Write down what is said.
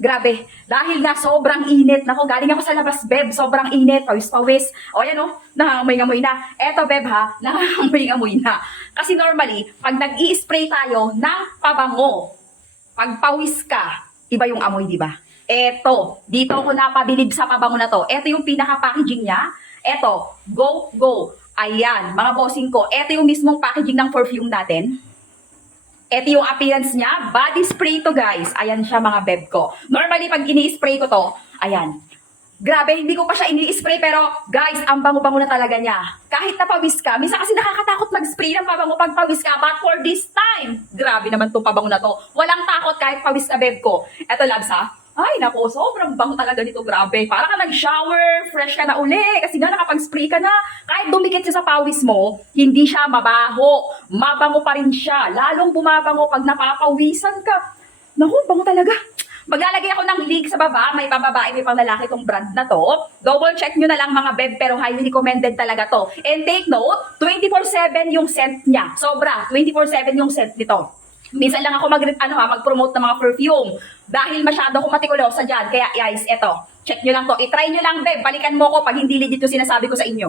Grabe, dahil nga sobrang init. Nako, galing ako sa labas, Beb. Sobrang init, pawis-pawis. O yan o, nangangamoy-ngamoy na. Eto, Beb ha, nangangamoy-ngamoy na. Kasi normally, pag nag-i-spray tayo ng pabango, pag pawis ka, iba yung amoy, di ba? Eto, dito ako napabilib sa pabango na to. Eto yung pinaka-packaging niya. Eto, go, go. Ayan, mga bossing ko. Eto yung mismong packaging ng perfume natin. Ito yung appearance niya. Body spray to, guys. Ayan siya, mga beb ko. Normally, pag ini-spray ko to, ayan. Grabe, hindi ko pa siya ini-spray, pero guys, ang bango-bango na talaga niya. Kahit napawis ka, minsan kasi nakakatakot mag-spray ng pabango pag pawis ka, but for this time, grabe naman itong pabango na to. Walang takot kahit pawis ka, beb ko. Eto, labs, ha? Ay, naku, sobrang bango talaga nito, grabe. Para ka nag-shower, fresh ka na uli. Kasi nga nakapag-spray ka na. Kahit dumikit siya sa pawis mo, hindi siya mabaho. Mabango pa rin siya. Lalong bumabango pag napapawisan ka. Naku, bango talaga. Maglalagay ako ng link sa baba. May pambabae, may panglalaki itong brand na to. Double check nyo na lang mga beb, pero highly recommended talaga to. And take note, 24/7 yung scent niya. Sobra, 24/7 yung scent nito. Minsan lang ako mag-promote ng mga perfume. Dahil masyado akong matikulosa dyan. Kaya guys, eto, check nyo lang to. I-try nyo lang, beb. Balikan mo ko pag hindi legit yung sinasabi ko sa inyo.